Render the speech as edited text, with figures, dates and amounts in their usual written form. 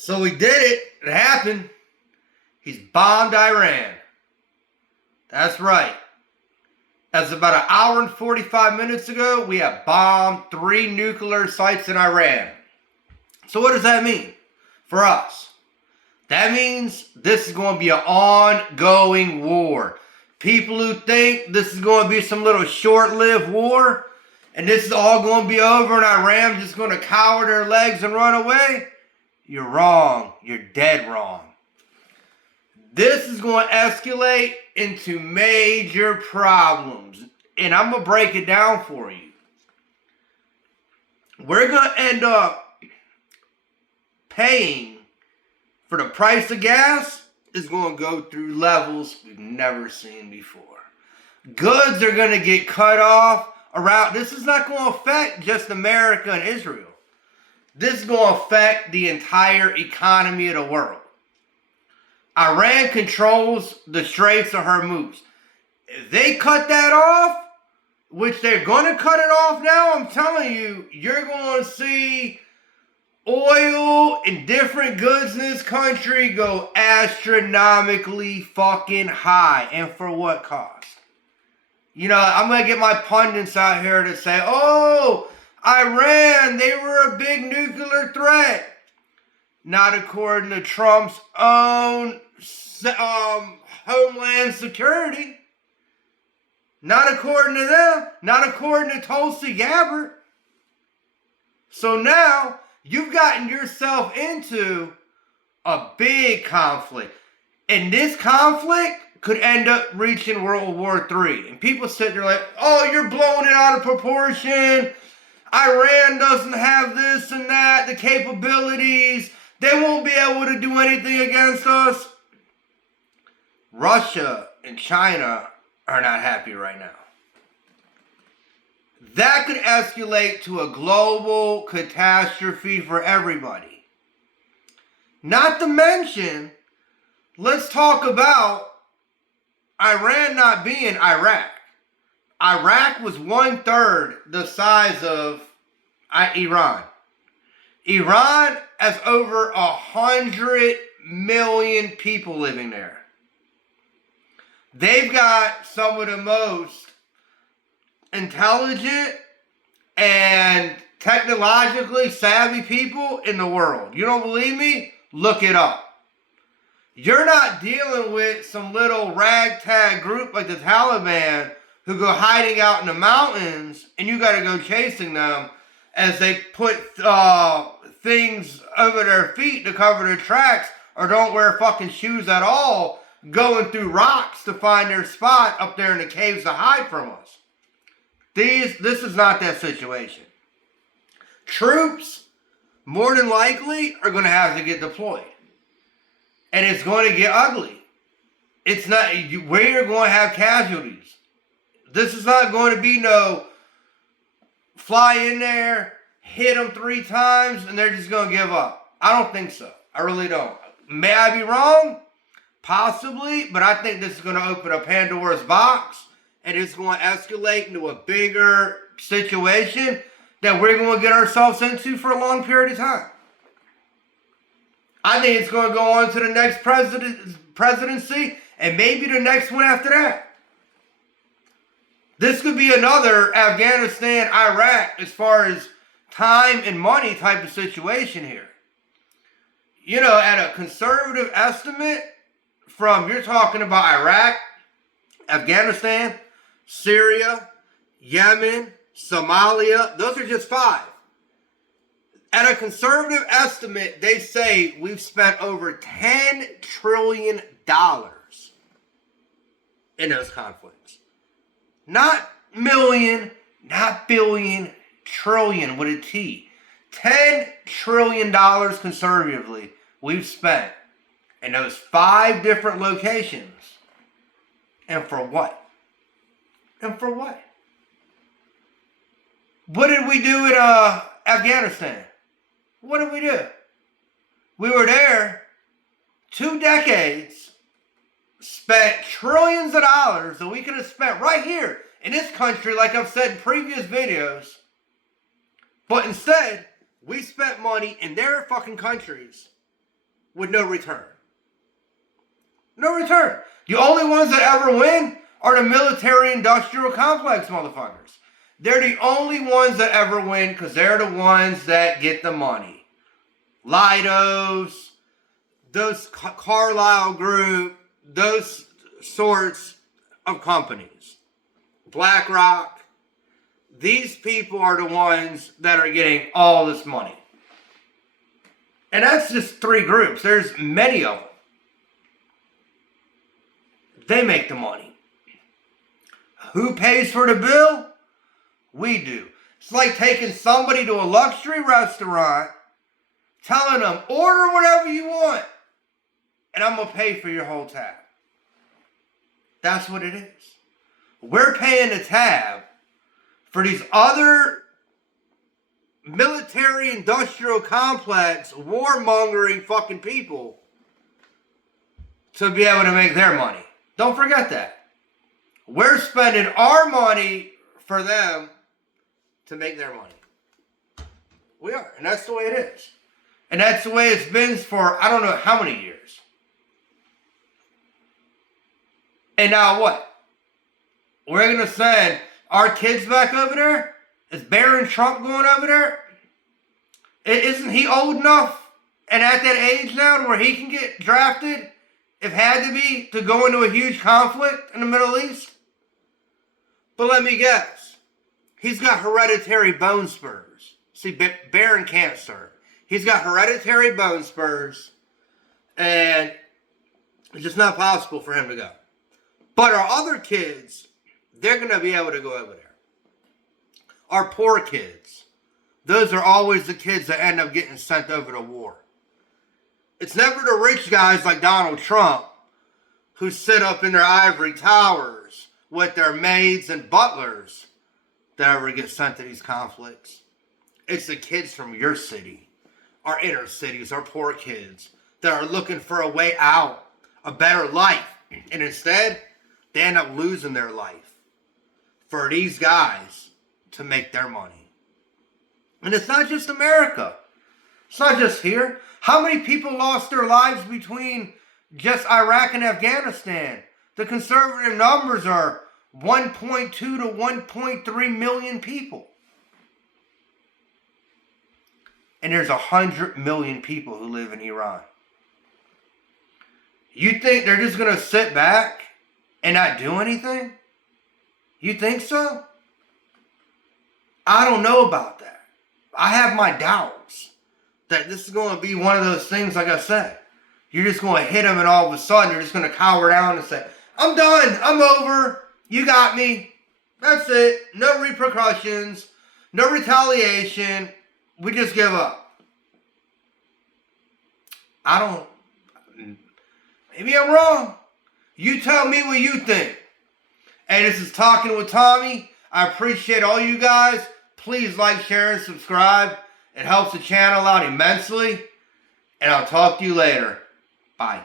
So he did it. It happened. He's bombed Iran. That's right. As about an hour and 45 minutes ago, we have bombed 3 nuclear sites in Iran. So what does that mean for us? That means this is going to be an ongoing war. People who think this is going to be some little short-lived war, and this is all going to be over and Iran's just going to cower their legs and run away, you're wrong. You're dead wrong. This is going to escalate into major problems. And I'm going to break it down for you. We're going to end up paying for the price of gas is going to go through levels we've never seen before. Goods are going to get cut off around. This is not going to affect just America and Israel. This is going to affect the entire economy of the world. Iran controls the Straits of Hormuz. If they cut that off, which they're going to cut it off now, I'm telling you, you're going to see oil and different goods in this country go astronomically fucking high. And for what cost? You know, I'm going to get my pundits out here to say, oh, Iran, they were a big nuclear threat. Not according to Trump's own Homeland Security. Not according to them. Not according to Tulsi Gabbard. So now, you've gotten yourself into a big conflict. And this conflict could end up reaching World War III. And people sit there like, oh, you're blowing it out of proportion. Iran doesn't have this and that, the capabilities. They won't be able to do anything against us. Russia and China are not happy right now. That could escalate to a global catastrophe for everybody. Not to mention, let's talk about Iran not being Iraq. Iraq was 1/3 the size of Iran. Iran has over 100 million people living there. They've got some of the most intelligent and technologically savvy people in the world. You don't believe me? Look it up. You're not dealing with some little ragtag group like the Taliban who go hiding out in the mountains and you got to go chasing them as they put things over their feet to cover their tracks or don't wear fucking shoes at all, going through rocks to find their spot up there in the caves to hide from us. This is not that situation. Troops, more than likely, are going to have to get deployed. And it's going to get ugly. It's not, where you're going to have casualties. This is not going to be no fly in there, hit them 3 times, and they're just going to give up. I don't think so. I really don't. May I be wrong? Possibly, but I think this is going to open a Pandora's box, and it's going to escalate into a bigger situation that we're going to get ourselves into for a long period of time. I think it's going to go on to the next presidency, and maybe the next one after that. This could be another Afghanistan, Iraq, as far as time and money type of situation here. You know, at a conservative estimate, you're talking about Iraq, Afghanistan, Syria, Yemen, Somalia. Those are just 5. At a conservative estimate, they say we've spent over $10 trillion in those conflicts. Not million, not billion, trillion with a T. $10 trillion conservatively we've spent in those 5 different locations. And for what? And for what? What did we do in Afghanistan? What did we do? We were there 2 decades, spent trillions of dollars that we could have spent right here in this country, like I've said in previous videos. But instead, we spent money in their fucking countries with no return. No return. The only ones that ever win are the military-industrial complex motherfuckers. They're the only ones that ever win because they're the ones that get the money. Leidos, those Carlyle Group, those sorts of companies. BlackRock. These people are the ones that are getting all this money. And that's just 3 groups. There's many of them. They make the money. Who pays for the bill? We do. It's like taking somebody to a luxury restaurant, telling them, order whatever you want, and I'm going to pay for your whole tab. That's what it is. We're paying the tab for these other military-industrial complex, warmongering fucking people to be able to make their money. Don't forget that. We're spending our money for them to make their money. We are. And that's the way it is. And that's the way it's been for I don't know how many years. And now what? We're going to send our kids back over there? Is Barron Trump going over there? Isn't he old enough and at that age now where he can get drafted, if had to be, to go into a huge conflict in the Middle East? But let me guess. He's got hereditary bone spurs. See, Barron can't serve. He's got hereditary bone spurs, and it's just not possible for him to go. But our other kids, they're going to be able to go over there. Our poor kids, those are always the kids that end up getting sent over to war. It's never the rich guys like Donald Trump who sit up in their ivory towers with their maids and butlers that ever get sent to these conflicts. It's the kids from your city, our inner cities, our poor kids that are looking for a way out, a better life. And instead, they end up losing their life for these guys to make their money. And it's not just America. It's not just here. How many people lost their lives between just Iraq and Afghanistan? The conservative numbers are 1.2 to 1.3 million people. And there's 100 million people who live in Iran. You think they're just going to sit back and not do anything? You think so? I don't know about that. I have my doubts that this is going to be one of those things, like I said. You're just going to hit them and all of a sudden you're just going to cower down and say, I'm done. I'm over. You got me. That's it. No repercussions. No retaliation. We just give up. Maybe I'm wrong. You tell me what you think. Hey, this is Talking with Tommy. I appreciate all you guys. Please like, share, and subscribe. It helps the channel out immensely. And I'll talk to you later. Bye.